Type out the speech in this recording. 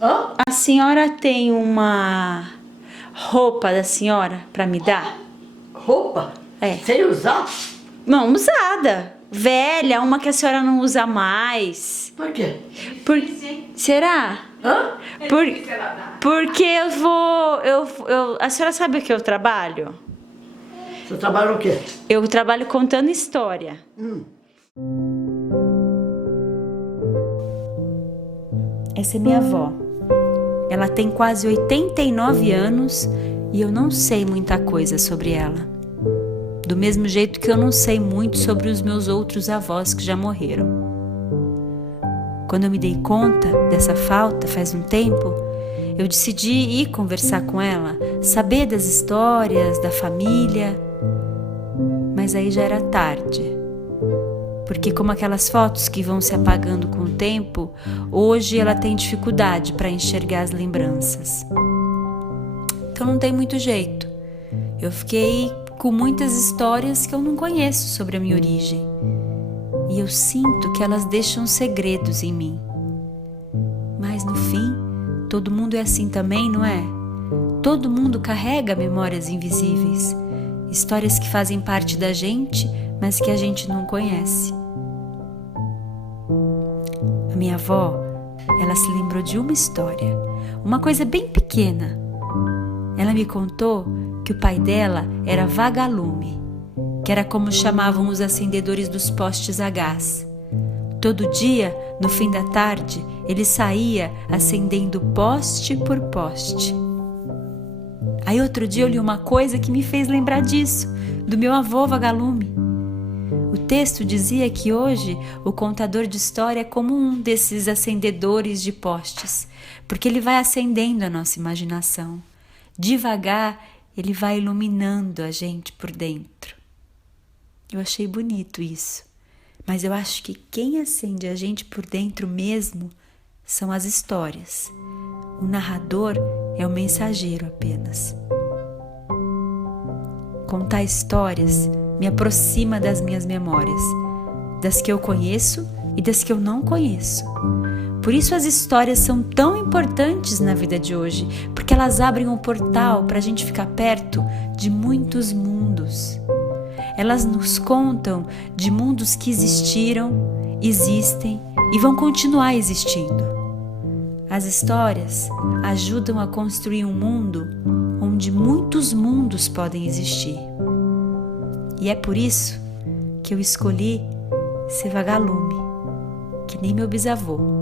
Hã? A senhora tem uma roupa da senhora pra me dar? Roupa? É. Sem usar? Não, usada. Velha, uma que a senhora não usa mais. Por quê? Será? Hã? Porque eu vou. A senhora sabe o que eu trabalho? Você trabalha o quê? Eu trabalho contando história. Essa é minha avó. Ela tem quase 89 anos e eu não sei muita coisa sobre ela. Do mesmo jeito que eu não sei muito sobre os meus outros avós que já morreram. Quando eu me dei conta dessa falta faz um tempo, eu decidi ir conversar com ela, saber das histórias, da família. Mas aí já era tarde. Porque como aquelas fotos que vão se apagando com o tempo, hoje ela tem dificuldade para enxergar as lembranças. Então não tem muito jeito. Eu fiquei com muitas histórias que eu não conheço sobre a minha origem. E eu sinto que elas deixam segredos em mim. Mas no fim, todo mundo é assim também, não é? Todo mundo carrega memórias invisíveis, histórias que fazem parte da gente, mas que a gente não conhece. A minha avó, ela se lembrou de uma história, uma coisa bem pequena. Ela me contou que o pai dela era vagalume, que era como chamavam os acendedores dos postes a gás. Todo dia, no fim da tarde, ele saía acendendo poste por poste. Aí outro dia eu li uma coisa que me fez lembrar disso, do meu avô vagalume. O texto dizia que hoje o contador de história é como um desses acendedores de postes, porque ele vai acendendo a nossa imaginação. Devagar, ele vai iluminando a gente por dentro. Eu achei bonito isso, mas eu acho que quem acende a gente por dentro mesmo são as histórias. O narrador é o mensageiro apenas. Contar histórias me aproxima das minhas memórias, das que eu conheço e das que eu não conheço. Por isso as histórias são tão importantes na vida de hoje, porque elas abrem um portal para a gente ficar perto de muitos mundos. Elas nos contam de mundos que existiram, existem e vão continuar existindo. As histórias ajudam a construir um mundo onde muitos mundos podem existir. E é por isso que eu escolhi ser vagalume, que nem meu bisavô.